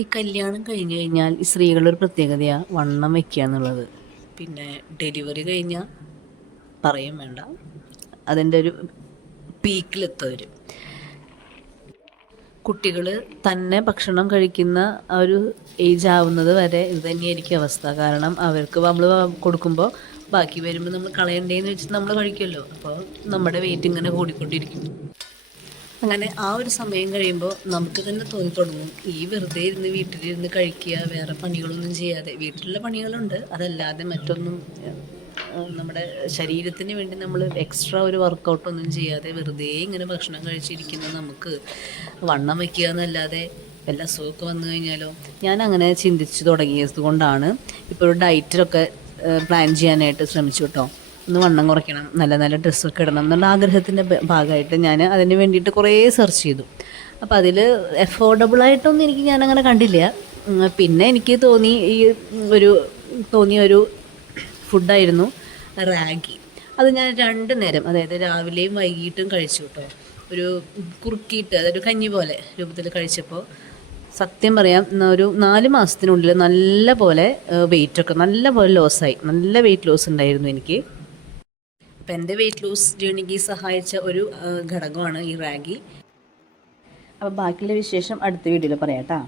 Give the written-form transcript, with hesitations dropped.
ഈ കല്യാണം കഴിഞ്ഞ് കഴിഞ്ഞാൽ ഈ സ്ത്രീകളുടെ ഒരു പ്രത്യേകതയാണ് വണ്ണം വയ്ക്കുക എന്നുള്ളത്. പിന്നെ ഡെലിവറി കഴിഞ്ഞാൽ പറയും വേണ്ട, അതിൻ്റെ ഒരു പീക്കിലെത്തവർ. കുട്ടികൾ തന്നെ ഭക്ഷണം കഴിക്കുന്ന ആ ഒരു ഏജ് ആവുന്നത് വരെ ഇത് തന്നെയായിരിക്കും അവസ്ഥ. കാരണം അവർക്ക് നമ്മൾ കൊടുക്കുമ്പോൾ ബാക്കി വരുമ്പോൾ നമ്മൾ കളയണ്ടേന്ന് വെച്ചിട്ട് നമ്മൾ കഴിക്കുമല്ലോ. അപ്പോൾ നമ്മുടെ വെയിറ്റ് ഇങ്ങനെ കൂടിക്കൊണ്ടിരിക്കും. അങ്ങനെ ആ ഒരു സമയം കഴിയുമ്പോൾ നമുക്ക് തന്നെ തോന്നി തുടങ്ങും, ഈ വെറുതെ ഇരുന്ന് വീട്ടിലിരുന്ന് കഴിക്കുക, വേറെ പണികളൊന്നും ചെയ്യാതെ. വീട്ടിലുള്ള പണികളുണ്ട്, അതല്ലാതെ മറ്റൊന്നും നമ്മുടെ ശരീരത്തിന് വേണ്ടി നമ്മൾ എക്സ്ട്രാ ഒരു വർക്കൗട്ടൊന്നും ചെയ്യാതെ വെറുതെ ഇങ്ങനെ ഭക്ഷണം കഴിച്ചിരിക്കുന്ന നമുക്ക് വണ്ണം വയ്ക്കുക എന്നല്ലാതെ വല്ല അസുഖമൊക്കെ വന്നു കഴിഞ്ഞാലോ. ഞാൻ അങ്ങനെ ചിന്തിച്ച് തുടങ്ങിയത് കൊണ്ടാണ് ഇപ്പോൾ ഒരു ഡയറ്റിലൊക്കെ പ്ലാൻ ചെയ്യാനായിട്ട് ശ്രമിച്ചു കേട്ടോ. ഒന്ന് വണ്ണം കുറയ്ക്കണം, നല്ല നല്ല ഡ്രസ്സൊക്കെ ഇടണം എന്നുള്ള ആഗ്രഹത്തിൻ്റെ ഭാഗമായിട്ട് ഞാൻ അതിന് വേണ്ടിയിട്ട് കുറേ സെർച്ച് ചെയ്തു. അപ്പോൾ അതിൽ അഫോർഡബിളായിട്ടൊന്നും ഞാനങ്ങനെ കണ്ടില്ല. പിന്നെ എനിക്ക് തോന്നിയ ഒരു ഫുഡായിരുന്നു റാഗി. അത് ഞാൻ 2 നേരം, അതായത് രാവിലെയും വൈകിട്ടും കഴിച്ചു കേട്ടോ. ഒരു കുറുക്കിയിട്ട്, അതൊരു കഞ്ഞി പോലെ രൂപത്തിൽ കഴിച്ചപ്പോൾ സത്യം പറയാം, ഒരു 4 മാസത്തിനുള്ളിൽ നല്ല പോലെ വെയിറ്റൊക്കെ നല്ല പോലെ ലോസായി. നല്ല വെയിറ്റ് ലോസ് ഉണ്ടായിരുന്നു എനിക്ക്. അപ്പം എൻ്റെ വെയിറ്റ് ലോസ് ജേണിക്ക് സഹായിച്ച ഒരു ഘടകമാണ് ഈ റാഗി. അപ്പോൾ ബാക്കിയുള്ള വിശേഷം അടുത്ത വീഡിയോയിൽ പറയാം കേട്ടോ.